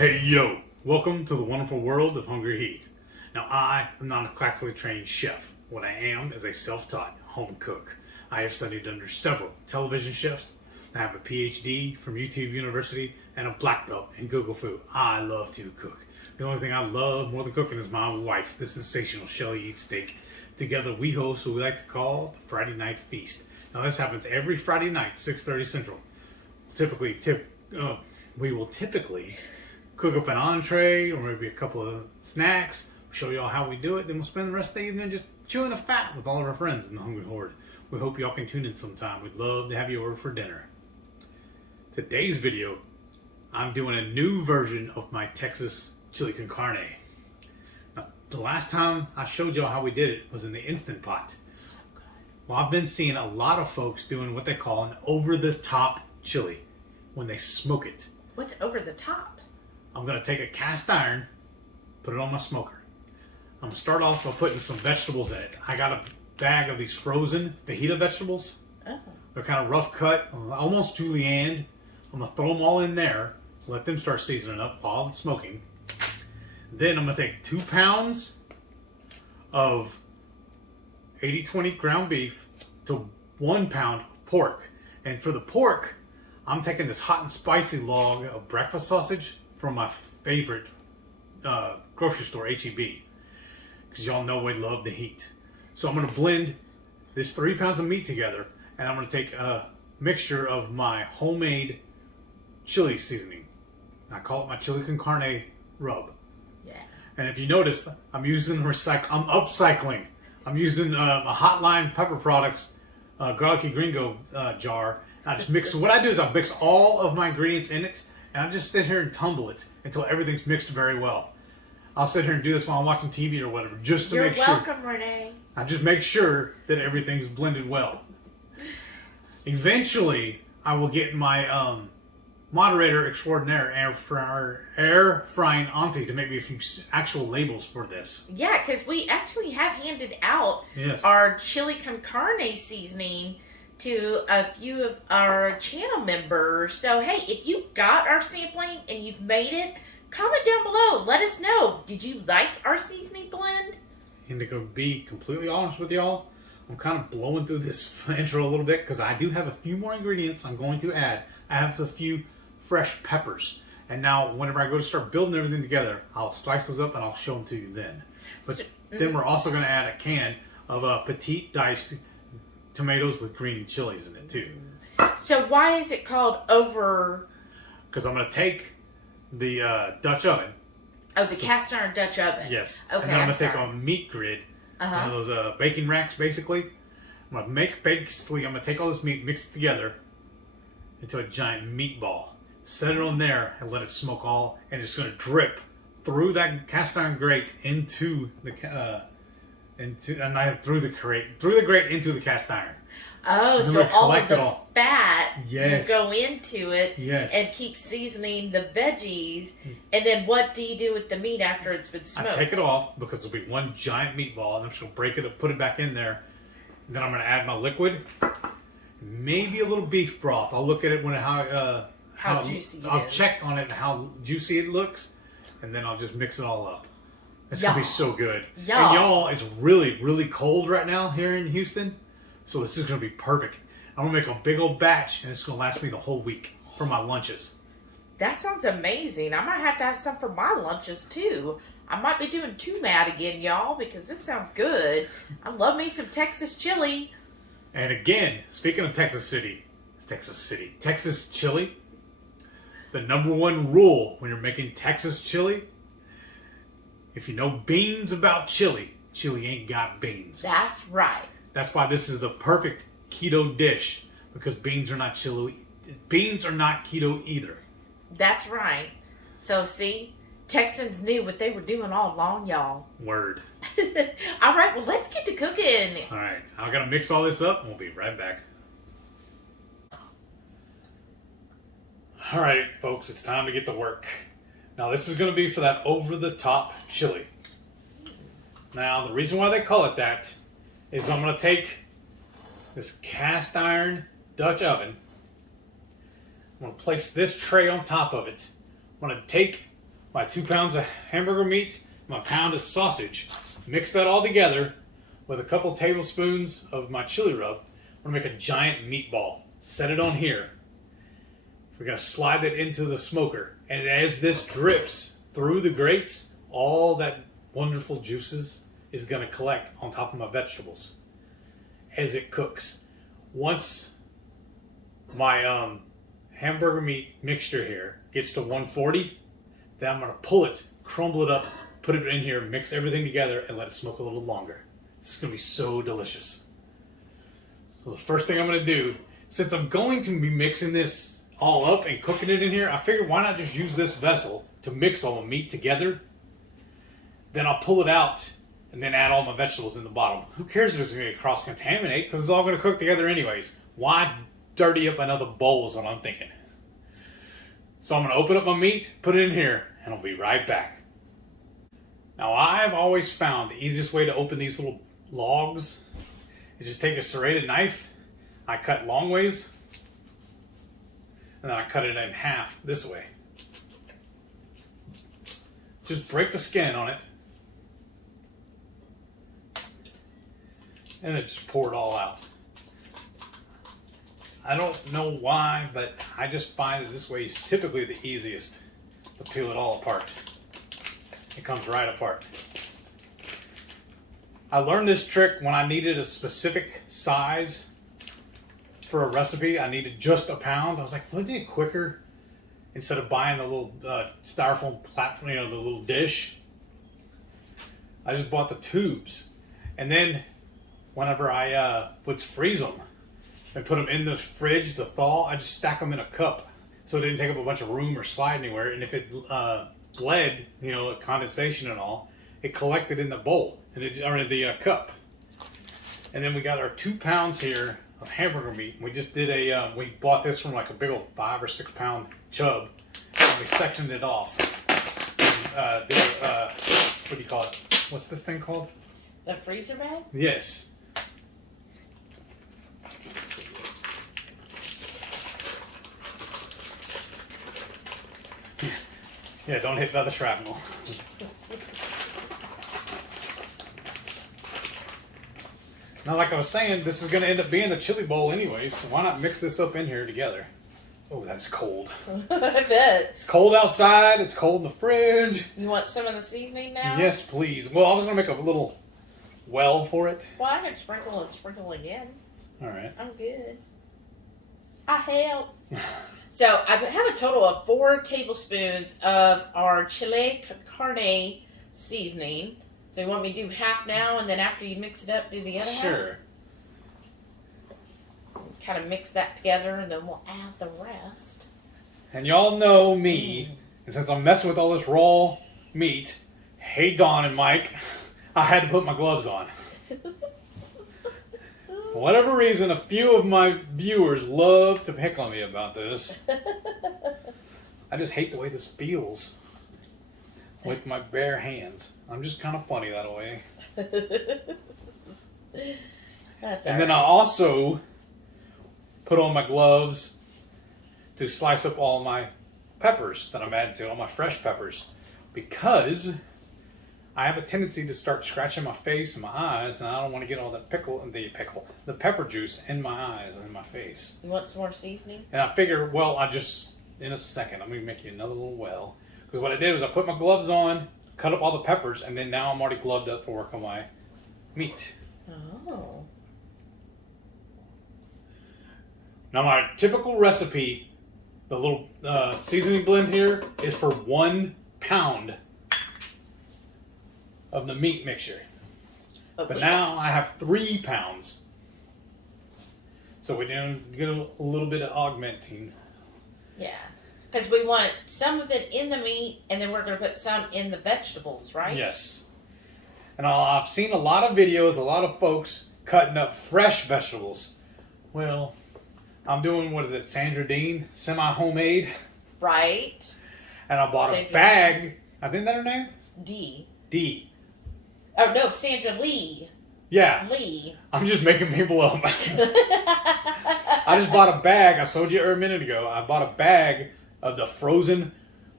Hey yo, welcome to the wonderful world of Hungry Heath. Now I am not a classically trained chef. What I am is a self-taught home cook. I have studied under several television chefs. I have a PhD from YouTube University and a black belt in Google Food. I love to cook. The only thing I love more than cooking is my wife, the sensational Shelly Eats Steak. Together we host what we like to call the Friday Night Feast. Now this happens every Friday night, 6:30 Central. We will typically cook up an entree or maybe a couple of snacks, show you all how we do it, then we'll spend the rest of the evening just chewing the fat with all of our friends in the Hungry Horde. We hope y'all can tune in sometime. We'd love to have you over for dinner. Today's video, I'm doing a new version of my Texas chili con carne. Now, the last time I showed y'all how we did it was in the Instant Pot. So good. Well, I've been seeing a lot of folks doing what they call an over-the-top chili when they smoke it. What's over the top? I'm going to take a cast iron, put it on my smoker. I'm going to start off by putting some vegetables in it. I got a bag of these frozen fajita vegetables. Oh. They're kind of rough cut, almost julienned. I'm going to throw them all in there, let them start seasoning up while it's smoking. Then I'm going to take 2 pounds of 80-20 ground beef to 1 pound of pork. And for the pork, I'm taking this hot and spicy log of breakfast sausage from my favorite grocery store, H-E-B, because y'all know we love the heat. So I'm going to blend this 3 pounds of meat together, and I'm going to take a mixture of my homemade chili seasoning. I call it my chili con carne rub. Yeah. And if you notice, I'm upcycling. I'm using a Hotline Pepper Products garlicky gringo jar. I just mix. What I do is I mix all of my ingredients in it, and I just sit here and tumble it until everything's mixed very well. I'll sit here and do this while I'm watching TV or whatever, just to make sure. You're welcome, Renee. I just make sure that everything's blended well. Eventually, I will get my moderator extraordinaire air frying auntie to make me a few actual labels for this. Yeah, because we actually have handed out our chili con carne seasoning to a few of our channel members. So, hey, if you got our sampling and you've made it, comment down below. Let us know. Did you like our seasoning blend? And to be completely honest with y'all, I'm kind of blowing through this intro a little bit because I do have a few more ingredients I'm going to add. I have a few fresh peppers. And now, whenever I go to start building everything together, I'll slice those up and I'll show them to you then. But then we're also going to add a can of petite diced tomatoes with green chilies in it too. So why is it called over? Because I'm going to take the Dutch oven. Oh, the cast iron Dutch oven. Yes. Okay, and then I'm going to take sorry. a meat grid, Uh-huh. one of those baking racks basically. I'm going to take all this meat, mix it together into a giant meatball. Set it on there and let it smoke all, and it's going to drip through that cast iron grate into the through the grate into the cast iron. Oh, so all of the fat Yes. will go into it Yes. and keep seasoning the veggies. And then what do you do with the meat after it's been smoked? I take it off because there'll be one giant meatball, and I'm just going to break it up, put it back in there. And then I'm going to add my liquid, maybe a little beef broth. I'll look at it when how juicy it I'll is. check on it how juicy it looks, and then I'll just mix it all up. It's going to be so good. And y'all, it's really, really cold right now here in Houston, so this is going to be perfect. I'm going to make a big old batch, and it's going to last me the whole week for my lunches. That sounds amazing. I might have to have some for my lunches, too. I might be doing too mad again, y'all, because this sounds good. I love me some Texas chili. And again, speaking of Texas chili, the number one rule when you're making Texas chili, if you know beans about chili, chili ain't got beans. That's right. That's why this is the perfect keto dish, because beans are not keto either. That's right. So, see, Texans knew what they were doing all along, y'all. Word. All right, well, let's get to cooking. All right, I gotta mix all this up, and we'll be right back. All right, folks, it's time to get to work. Now, this is going to be for that over-the-top chili. Now, the reason why they call it that is I'm going to take this cast iron Dutch oven. I'm going to place this tray on top of it. I'm going to take my 2 pounds of hamburger meat, my pound of sausage. Mix that all together with a couple tablespoons of my chili rub. We're going to make a giant meatball. Set it on here. We're going to slide it into the smoker. And as this drips through the grates, all that wonderful juices is going to collect on top of my vegetables as it cooks. Once my hamburger meat mixture here gets to 140, then I'm going to pull it, crumble it up, put it in here, mix everything together, and let it smoke a little longer. This is going to be so delicious. So the first thing I'm going to do, since I'm going to be mixing this all up and cooking it in here, I figured why not just use this vessel to mix all the meat together. Then I'll pull it out and then add all my vegetables in the bottom. Who cares if it's going to cross-contaminate, because it's all going to cook together anyways. Why dirty up another bowl is what I'm thinking. So I'm going to open up my meat, put it in here, and I'll be right back. Now I've always found the easiest way to open these little logs is just take a serrated knife, I cut long ways, and then I cut it in half this way. Just break the skin on it, and then just pour it all out. I don't know why, but I just find that this way is typically the easiest to peel it all apart. It comes right apart. I learned this trick when I needed a specific size for a recipe. I needed just a pound. I was like, wouldn't it be quicker instead of buying the little styrofoam platform, the little dish? I just bought the tubes. And then whenever I would freeze them and put them in the fridge to thaw, I just stack them in a cup so it didn't take up a bunch of room or slide anywhere. And if it bled, condensation and all, it collected in the bowl or in the cup. And then we got our 2 pounds here of hamburger meat. We just did we bought this from like a big old 5 or 6 pound chub, and we sectioned it off. And, what do you call it? What's this thing called? The freezer bag? Yes. Yeah, don't hit the other shrapnel. Now, like I was saying, this is going to end up being the chili bowl anyways, so why not mix this up in here together? Oh, that's cold. I bet. It's cold outside. It's cold in the fridge. You want some of the seasoning now? Yes, please. Well, I was going to make a little well for it. Well, I can sprinkle and sprinkle again. All right. I'm good. I help. So I have a total of 4 tablespoons of our chile con carne seasoning. So you want me to do half now, and then after you mix it up, do the other half? Sure. Kind of mix that together, and then we'll add the rest. And y'all know me, and since I'm messing with all this raw meat, hey Dawn and Mike, I had to put my gloves on. For whatever reason, a few of my viewers love to pick on me about this. I just hate the way this feels with my bare hands. I'm just kind of funny that way. That's and then I also put on my gloves to slice up all my peppers that I'm adding to, all my fresh peppers, because I have a tendency to start scratching my face and my eyes, and I don't want to get all that the pepper juice in my eyes and in my face. You want some more seasoning? And I figure, well, in a second, I'm going to make you another little well. Because what I did was I put my gloves on, cut up all the peppers, and then now I'm already gloved up for work on my meat. Oh. Now my typical recipe, the little seasoning blend here, is for 1 pound of the meat mixture. Okay. But now I have 3 pounds. So we're going to get a little bit of augmenting. Yeah. Because we want some of it in the meat, and then we're going to put some in the vegetables, right? Yes. And I've seen a lot of videos, a lot of folks cutting up fresh vegetables. Well, I'm doing, Sandra Dean? Semi-homemade. Right. And I bought a bag. I think that's her name? D. Oh, no, Sandra Lee. Yeah. Lee. I'm just making people up. I just bought a bag. I told you a minute ago. I bought a bag of the frozen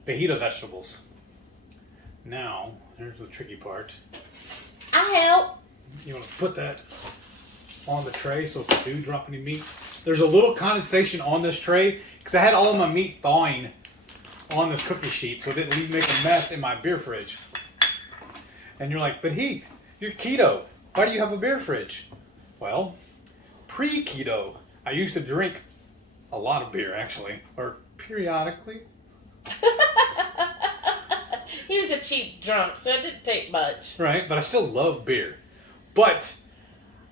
fajita vegetables. Now, here's the tricky part. I'll help. You want to put that on the tray so if you do drop any meat. There's a little condensation on this tray because I had all of my meat thawing on this cookie sheet so it didn't make a mess in my beer fridge. And you're like, but Heath, you're keto. Why do you have a beer fridge? Well, pre-keto, I used to drink a lot of beer actually, or periodically. He was a cheap drunk, so it didn't take much. Right, but I still love beer. But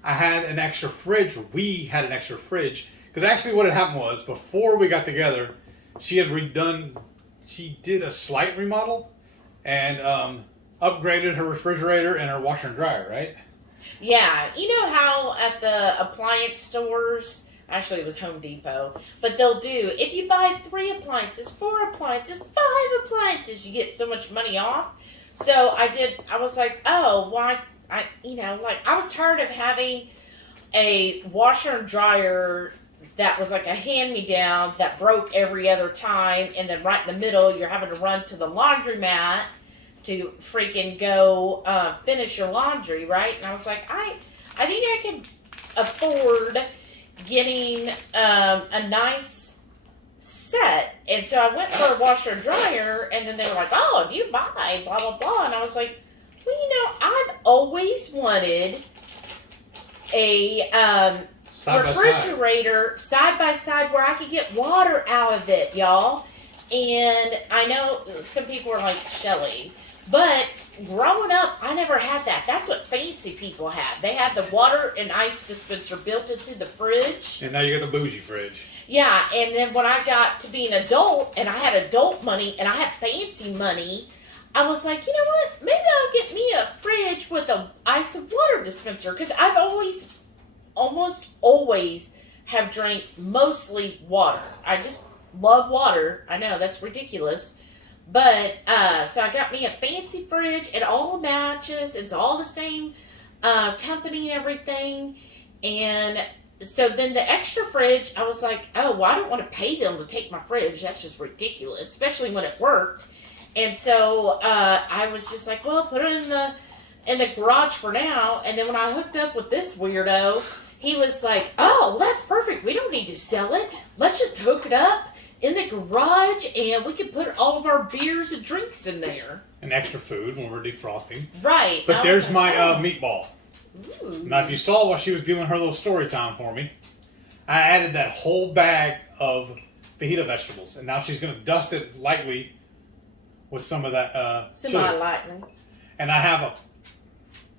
I had an extra fridge, or we had an extra fridge, because actually what had happened was, before we got together, she did a slight remodel, and upgraded her refrigerator and her washer and dryer, right? Yeah, you know how at the appliance stores, actually it was Home Depot, but they'll do, if you buy 3 appliances, 4 appliances, 5 appliances, you get so much money off. So I was like, oh, why, I was tired of having a washer and dryer that was like a hand-me-down that broke every other time, and then right in the middle, you're having to run to the laundromat to freaking go finish your laundry, right? And I was like, I think I can afford getting a nice set. And so I went for a washer and dryer, and then they were like, oh, if you buy blah blah blah, and I was like, well, I've always wanted a refrigerator side by side where I could get water out of it, y'all. And I know some people are like, Shelly, but growing up, I never had that. That's what fancy people had. They had the water and ice dispenser built into the fridge. And now you got the bougie fridge. Yeah, and then when I got to be an adult, and I had adult money, and I had fancy money, I was like, you know what? Maybe I'll get me a fridge with an ice and water dispenser. Because I've almost always have drank mostly water. I just love water. I know, that's ridiculous. But, so I got me a fancy fridge, and all the matches, it's all the same company and everything. And so then the extra fridge, I was like, oh, well, I don't want to pay them to take my fridge. That's just ridiculous, especially when it worked. And so I was just like, well, put it in the garage for now. And then when I hooked up with this weirdo, he was like, oh, well, that's perfect. We don't need to sell it. Let's just hook it up in the garage, and we can put all of our beers and drinks in there. And extra food when we're defrosting. Right. But there's my meatball. Ooh. Now, if you saw while she was doing her little story time for me, I added that whole bag of fajita vegetables, and now she's going to dust it lightly with some of that chili. Semi-lightly. And I have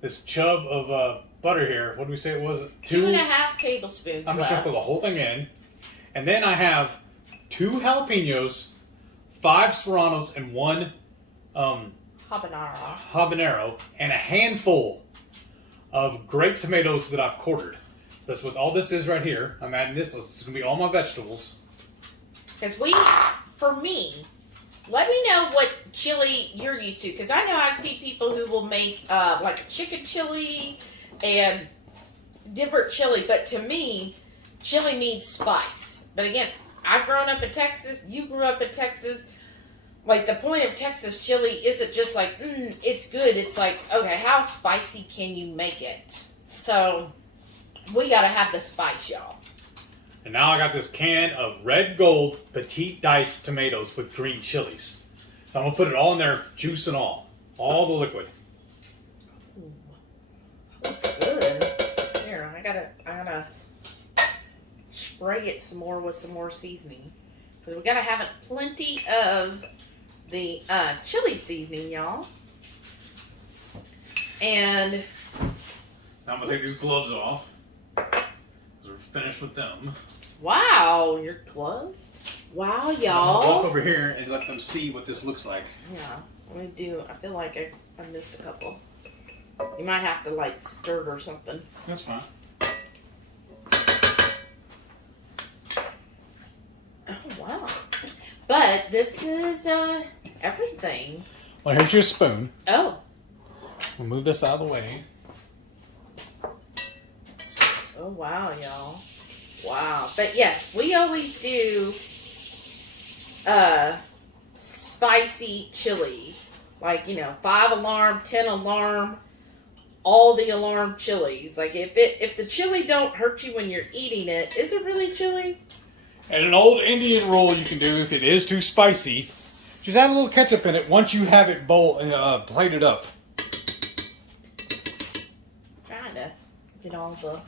this chub of butter here. What did we say it was? 2.5 tablespoons. I'm just going to put the whole thing in. And then I have 2 jalapenos, 5 serranos, and 1 habanero, and a handful of grape tomatoes that I've quartered. So that's what all this is right here. I'm adding this. It's going to be all my vegetables. Because for me, let me know what chili you're used to. Because I know I see people who will make like a chicken chili and different chili. But to me, chili means spice. But again, I've grown up in Texas. You grew up in Texas. Like, the point of Texas chili isn't just like, it's good. It's like, okay, how spicy can you make it? So, we got to have the spice, y'all. And now I got this can of red gold petite diced tomatoes with green chilies. So I'm going to put it all in there, juice and all the liquid. Ooh, looks good. Here, I gotta spray it some more with some more seasoning. Because we gotta have plenty of the chili seasoning, y'all. And now I'm going to take these gloves off. Because we're finished with them. Wow, your gloves? Wow, y'all. I'm going to walk over here and let them see what this looks like. Yeah, let me do. I feel like I missed a couple. You might have to, like, stir it or something. That's fine. Oh, wow. But this is everything. Well, here's your spoon. Oh. We'll move this out of the way. Oh, wow, y'all. Wow. But yes, we always do spicy chili like, 5 alarm, 10 alarm, all the alarm chilies. Like, if the chili don't hurt you when you're eating it, is it really chili? And an old Indian rule you can do if it is too spicy, just add a little ketchup in it once you have it plated up. Trying to get all the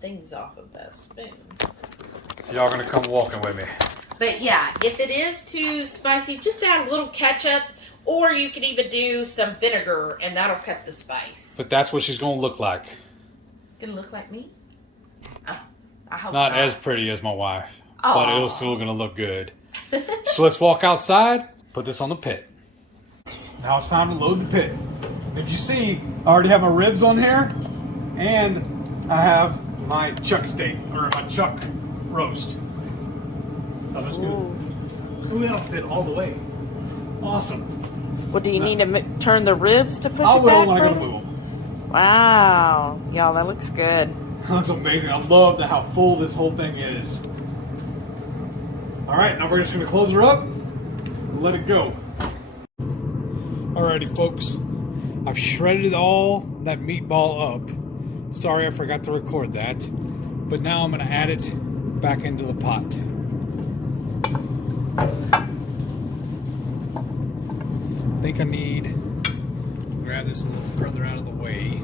things off of that spoon. Y'all gonna come walking with me. But yeah, if it is too spicy, just add a little ketchup, or you can even do some vinegar, and that'll cut the spice. But that's what she's gonna look like. Gonna look like me? Oh, I hope not as pretty as my wife, Aww. But it'll still gonna look good. So let's walk outside, put this on the pit. Now it's time to load the pit. If you see, I already have my ribs on here, and I have my chuck steak, or my chuck roast. That was good. Ooh, that'll fit all the way. Awesome. Well, do you need to turn the ribs to push I it will back? when I go to move. Wow. Y'all, that looks good. That looks amazing. I love how full this whole thing is. All right, now we're just going to close her up and let it go. Alrighty, folks. I've shredded all that meatball up. Sorry I forgot to record that. But now I'm going to add it back into the pot. I think I need to grab this a little further out of the way.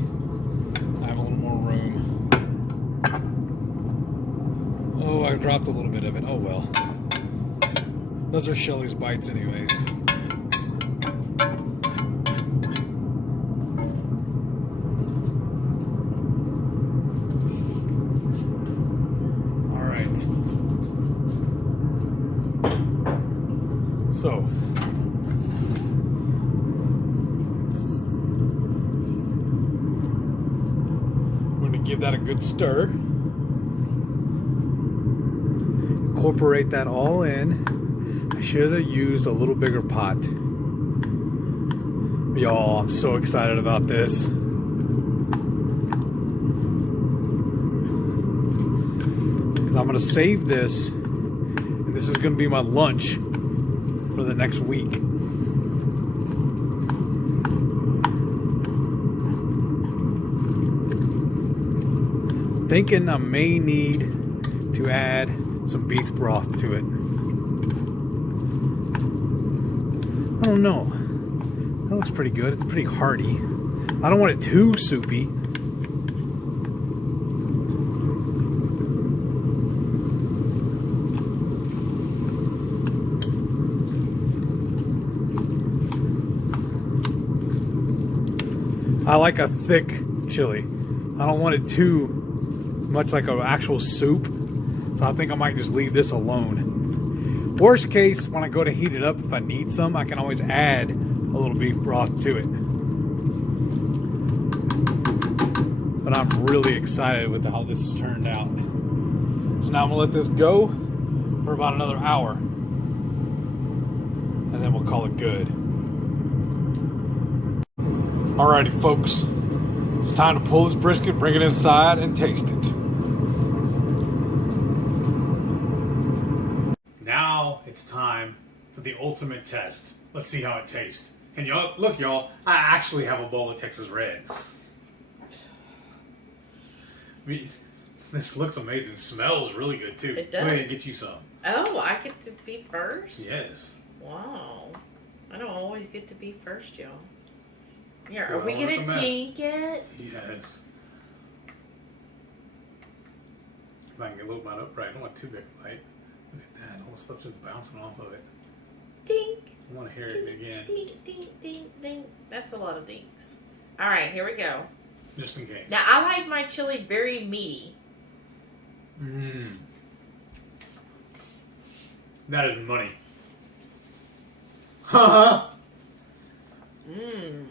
I have a little more room. Oh, I dropped a little bit of it. Oh well. Those are Shelly's bites anyways. Alright. So give that a good stir. Incorporate that all in. I should have used a little bigger pot. Y'all, I'm so excited about this. Because I'm going to save this, and this is going to be my lunch for the next week. Thinking I may need to add some beef broth to it. I don't know. That looks pretty good. It's pretty hearty. I don't want it too soupy. I like a thick chili. I don't want it too much like an actual soup, so I think I might just leave this alone. Worst case, when I go to heat it up, if I need some, I can always add a little beef broth to it. But I'm really excited with how this has turned out. So now I'm gonna let this go for about another hour, and then we'll call it good. Alrighty, folks, it's time to pull this brisket, bring it inside, and taste it. Now it's time for the ultimate test. Let's see how it tastes. And y'all, look, y'all, I actually have a bowl of Texas Red. This looks amazing. It smells really good too. It does. Go ahead and get you some. Oh, I get to be first? Yes. Wow. I don't always get to be first, y'all. Here, are Well, we gonna dink it? Yes. If I can get a little bite up right, I don't want too big a bite. Look at that, all the stuff just bouncing off of it. Dink. I want to hear it again. Dink, dink, dink, dink. That's a lot of dinks. All right, here we go. Just in case. Now, I like my chili very meaty. Mmm. That is money. Haha. Mmm.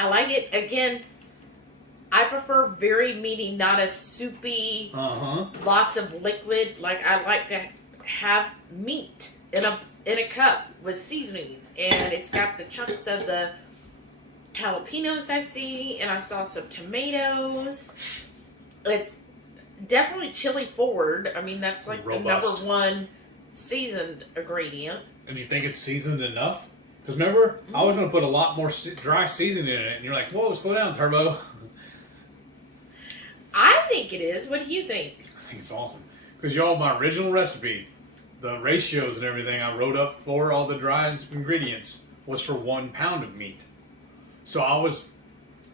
I like it. Again, I prefer very meaty, not a soupy, lots of liquid. Like, I like to have meat in a cup with seasonings. And it's got the chunks of the jalapenos I see, and I saw some tomatoes. It's definitely chili forward. I mean, that's like Robust. the number one seasoned ingredient. And you think it's seasoned enough? Because remember, I was going to put a lot more dry seasoning in it, and you're like, whoa, slow down, Turbo. I think it is. What do you think? I think it's awesome. Because y'all, my original recipe, the ratios and everything I wrote up for all the dry ingredients was for 1 pound of meat. So I was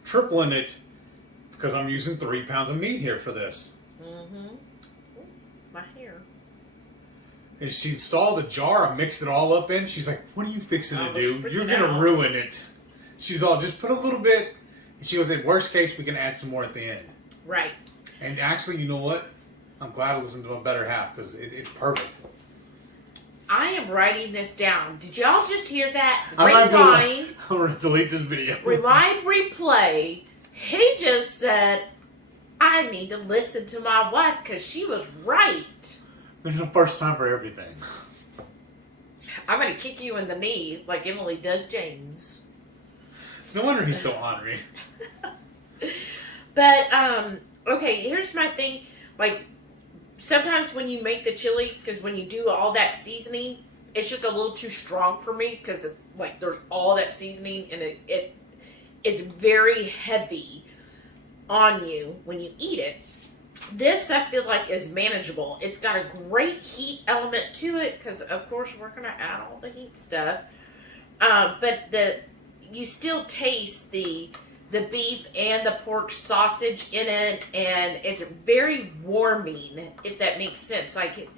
tripling it because I'm using 3 pounds of meat here for this. Mm-hmm. My hair. And she saw the jar I mixed it all up in. She's like, what are you fixing to do? You're going to ruin it. She's all, just put a little bit. And she goes, in worst case, we can add some more at the end. Right. And actually, you know what? I'm glad I listened to my better half because it's perfect. I am writing this down. Did y'all just hear that? I'm going to delete this video. Rewind, replay. He just said, I need to listen to my wife because she was right. There's a first time for everything. I'm going to kick you in the knee like Emily does James. No wonder he's so ornery. But, okay, here's my thing. Like, sometimes when you make the chili, because when you do all that seasoning, it's just a little too strong for me because, like, there's all that seasoning and it's very heavy on you when you eat it. This, I feel like, is manageable. It's got a great heat element to it because, of course, we're going to add all the heat stuff. But you still taste the beef and the pork sausage in it, and it's very warming, if that makes sense. Like,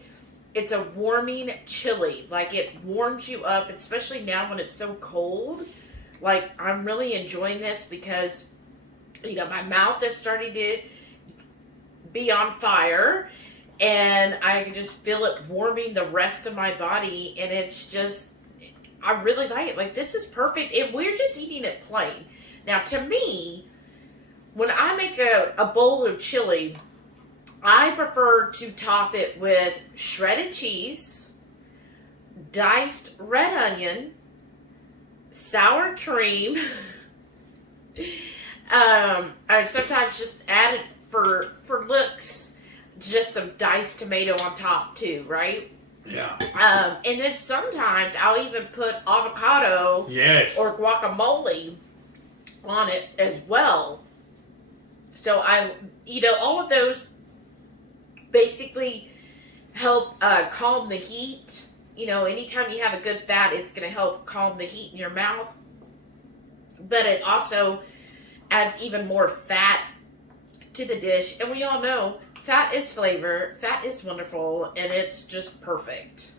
it's a warming chili. Like, it warms you up, especially now when it's so cold. Like, I'm really enjoying this because, my mouth is starting to be on fire, and I can just feel it warming the rest of my body, and it's just, I really like it. Like, this is perfect, and we're just eating it plain. Now, to me, when I make a bowl of chili, I prefer to top it with shredded cheese, diced red onion, sour cream. I sometimes just add it for looks, just some diced tomato on top too, right? Yeah. And then sometimes I'll even put avocado or guacamole on it as well. So all of those basically help calm the heat. Anytime you have a good fat, it's going to help calm the heat in your mouth. But it also adds even more fat to the dish. And we all know fat is flavor, fat is wonderful, and it's just perfect.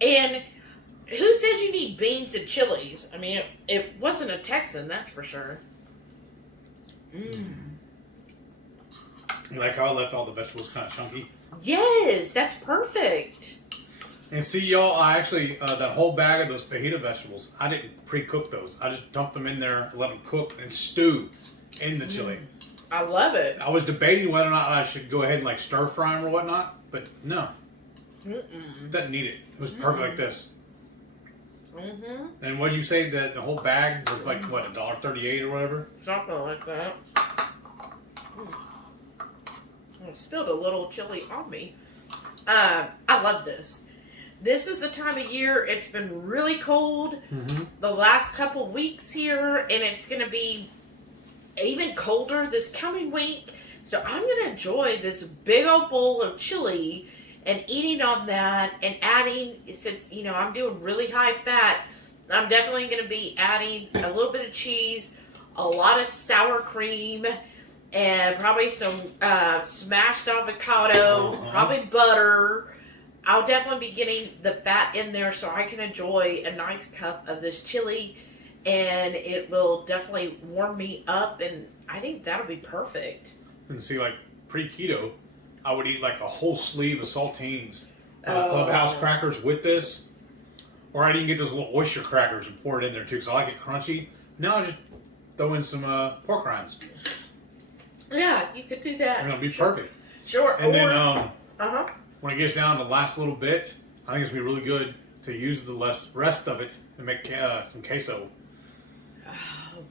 And who says you need beans and chilies? I mean, it wasn't a Texan, that's for sure. You like how I left all the vegetables kind of chunky? Yes, that's perfect. And see, y'all, I actually, that whole bag of those fajita vegetables, I didn't pre-cook those. I just dumped them in there, let them cook and stew in the chili. I love it. I was debating whether or not I should go ahead and stir fry them or whatnot, but no. It doesn't need it. It was perfect like this. And what did you say, that the whole bag was like, what, $1.38 or whatever? Something like that. I spilled a little chili on me. I love this. This is the time of year. It's been really cold the last couple weeks here, and it's going to be even colder this coming week. So I'm going to enjoy this big old bowl of chili and eating on that and adding, since, I'm doing really high fat, I'm definitely going to be adding a little bit of cheese, a lot of sour cream, and probably some smashed avocado, probably butter. I'll definitely be getting the fat in there so I can enjoy a nice cup of this chili, and it will definitely warm me up, and I think that'll be perfect. And see, pre-keto, I would eat a whole sleeve of saltines, Clubhouse crackers with this, or I'd even get those little oyster crackers and pour it in there too, because I like it crunchy. Now I just throw in some pork rinds. Yeah, you could do that. And it'll be perfect. Sure. And then when it gets down to the last little bit, I think it's going to be really good to use the rest of it and make some queso.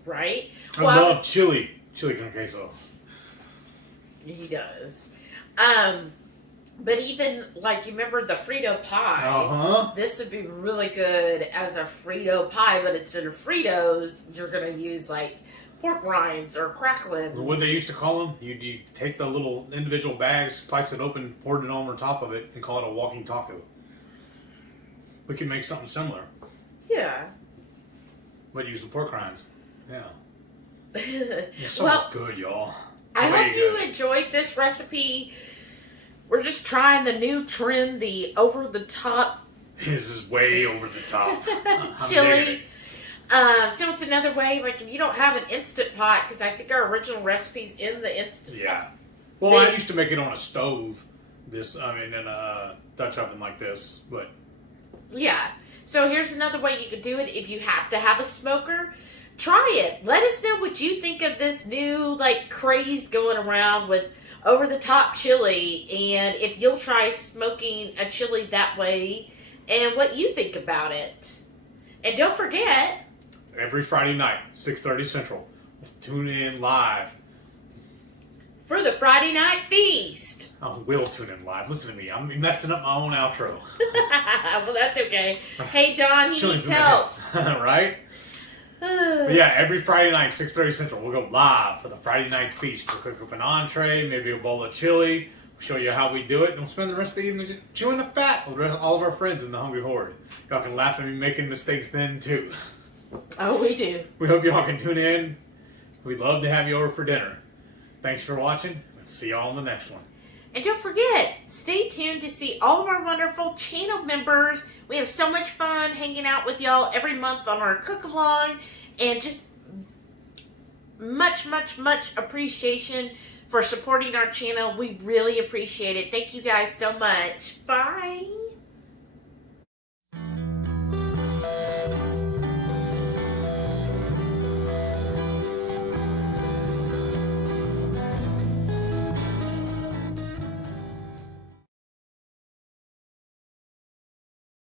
Right. I love chili. chili con queso. He does. But even, like, you remember the Frito pie? Uh-huh. This would be really good as a Frito pie, but instead of Fritos, you're going to use, like, pork rinds or cracklins. What they used to call them, you take the little individual bags, slice it open, pour it over top of it, and call it a walking taco. We can make something similar. Yeah. But use the pork rinds. Yeah. It's so good, y'all. I hope you enjoyed this recipe. We're just trying the new trend, the over-the-top. This is way over the top. Chili. So it's another way, like if you don't have an Instant Pot, because I think our original recipe's in the Instant Pot. Well, I used to make it on a stove. In a Dutch oven like this, but. Yeah. So here's another way you could do it. If you have to have a smoker, try it. Let us know what you think of this new, like, craze going around with over-the-top chili, and if you'll try smoking a chili that way, and what you think about it. And don't forget, every Friday night, 6:30 Central, tune in live for the Friday Night Feast. I will tune in live. Listen to me. I'm messing up my own outro. Well, that's okay. Hey, Don, he needs help. Right? But yeah, every Friday night, 6:30 Central, we'll go live for the Friday Night Feast. We'll cook up an entree, maybe a bowl of chili. We'll show you how we do it, and we'll spend the rest of the evening just chewing the fat with all of our friends in the Hungry Horde. Y'all can laugh at me making mistakes then, too. Oh, we do. We hope y'all can tune in. We'd love to have you over for dinner. Thanks for watching. Let's see y'all in the next one. And don't forget, stay tuned to see all of our wonderful channel members. We have so much fun hanging out with y'all every month on our cook-along. And just much, much, much appreciation for supporting our channel. We really appreciate it. Thank you guys so much. Bye.